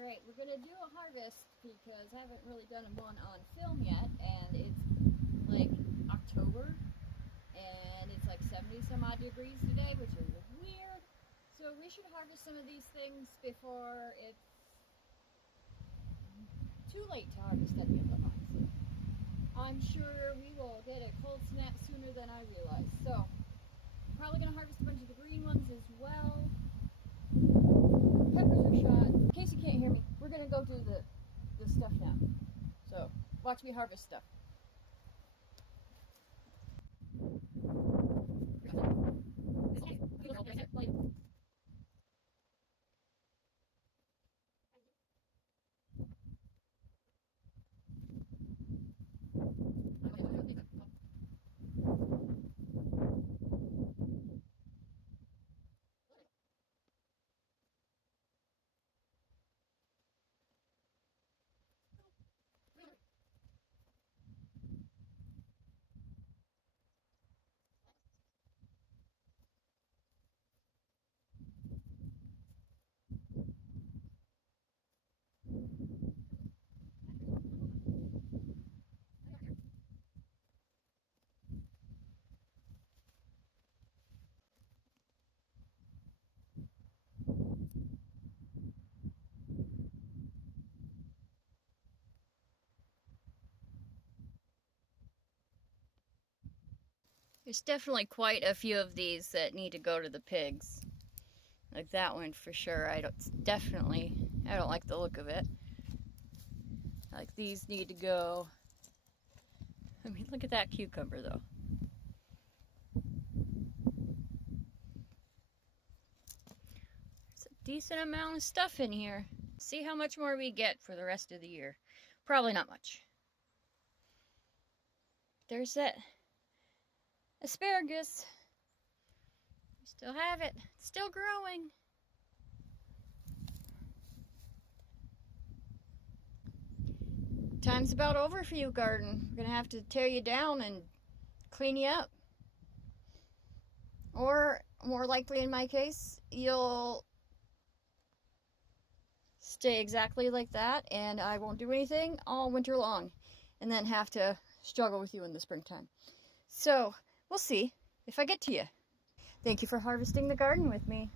Alright, we're gonna do a harvest because I haven't really done one on film yet, and it's like October, and it's like 70 some odd degrees today, which is weird. So we should harvest some of these things before it's too late to harvest any of them, honestly. I'm sure we will get a cold snap sooner than I realize. So, probably gonna harvest a bunch of the green ones as well. Peppers are shot. In case you can't hear me, we're gonna go do the stuff now. So, watch me harvest stuff. There's definitely quite a few of these that need to go to the pigs. Like that one for sure. I don't like the look of it. Like these need to go. I mean, look at that cucumber though. There's a decent amount of stuff in here. See how much more we get for the rest of the year. Probably not much. There's that asparagus. We still have it. It's still growing. Time's about over for you, garden. We're gonna have to tear you down and clean you up. Or, more likely in my case, you'll stay exactly like that and I won't do anything all winter long and then have to struggle with you in the springtime. So, we'll see if I get to you. Thank you for harvesting the garden with me.